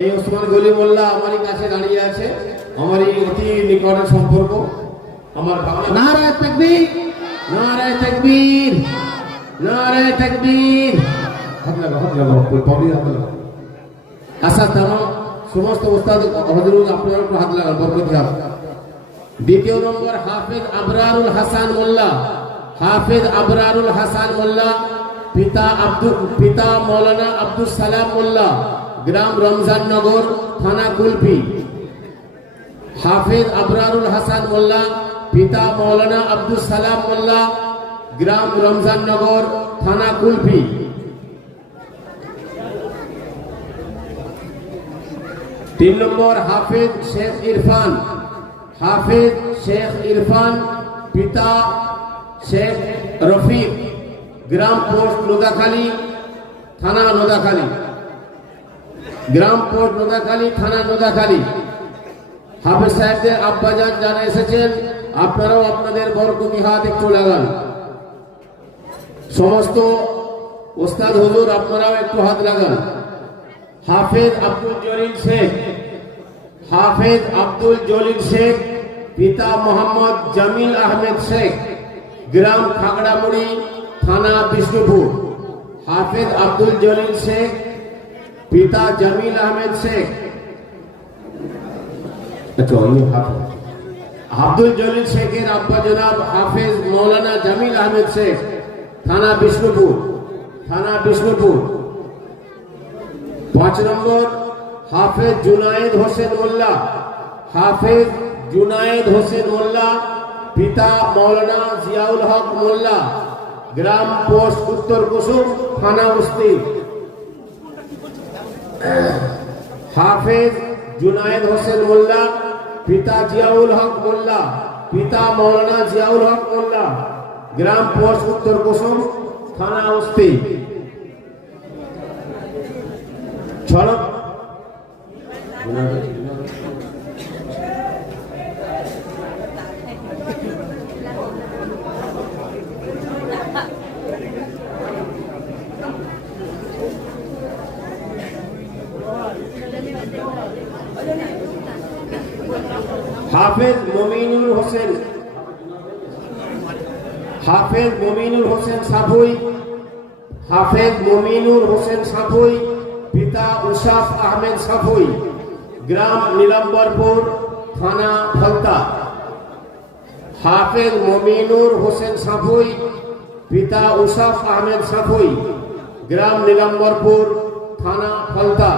এই ওসমান গলি মোল্লা আমারই কাছে দাঁড়িয়ে আছে, আমারই অতি নিকটের সম্পর্ক। আমার ভাবনা নারায়ে তাকবীর, নারায়ে তাকবীর, নারায়ে তাকবীর। হাত লাগাও পাবলিক হাত লাগাও। আচ্ছা তামাম সমস্ত উস্তাদ হযরত আপনারা একটু হাত লাগান, বরকত লাভ। দ্বিতীয় নম্বর হাফেজ আবরারুল হাসান মোল্লা, হাফেজ আবরারুল হাসান মোল্লা, পিতা মৌলানা আব্দুল সালাম মোল্লা, গ্রাম রমজাননগর, থানা কুলপি। হাফেজ আবরারুল হাসান মোল্লা, পিতা মৌলানা আব্দুল সালাম মোল্লা, গ্রাম রমজাননগর, থানা কুলপি। তিন নম্বর হাফেজ শেখ ইরফান, হাফেজ শেখ ইরফান, পিতা শেখ রফিক, গ্রাম পোস্ট নোদাখালী, থানা নোদাখালী, গ্রাম পোস্ট নোদাখালী, থানা নোদাখালী। হাফেজ সাহেবদের আব্বাজান যারা এসেছেন, আপনারাও আপনাদের বরকতি হাত একটু লাগান। সমস্ত ওস্তাদ হুজুর আপনারাও একটু হাত লাগান। হাফেজ আব্দুল জলিল শেখ, হাফেজ আব্দুল জলিল শেখ, পিতা মোহাম্মদ জামিল আহমেদ শেখ, গ্রাম খাগড়ামুড়ি, থানা বিষ্ণুপুর। হাফেজ আব্দুল জলিল শেখ, পিতা জামিল আহমেদ শেখ, আব্দুল জলিল শেখের আব্বা জনাব হাফেজ মৌলানা জামিল আহমেদ শেখ, থানা বিষ্ণুপুর, থানা বিষ্ণুপুর। 5 নম্বর হাফেজ জুনায়েদ হোসেন মোল্লা, হাফেজ জুনায়েদ হোসেন মোল্লা, পিতা মৌলানা জিয়াউল হক মোল্লা, গ্রাম পোস্ট উত্তর কুসুম, থানা উস্তি। হাফেজ জুনায়েদ হোসেন মোল্লা, পিতা জিয়াউল হক মোল্লা, পিতা মৌলানা জিয়াউল হক মোল্লা, গ্রাম পোস্ট উত্তর কুসুম, থানা উস্তি। হাফেজ মমিনুল হোসেন, হাফেজ মমিনুল হোসেন সাফুই, হাফেজ মমিনুল হোসেন সাফুই, পিতা উশাফ আহমেদ সাফুই, গ্রাম নীলাম্বরপুর, থানা ফলতা। হাফেজ মমিনুল হোসেন সাফুই, পিতা উশাফ আহমেদ সাফুই, গ্রাম নীলাম্বরপুর, থানা ফলতা।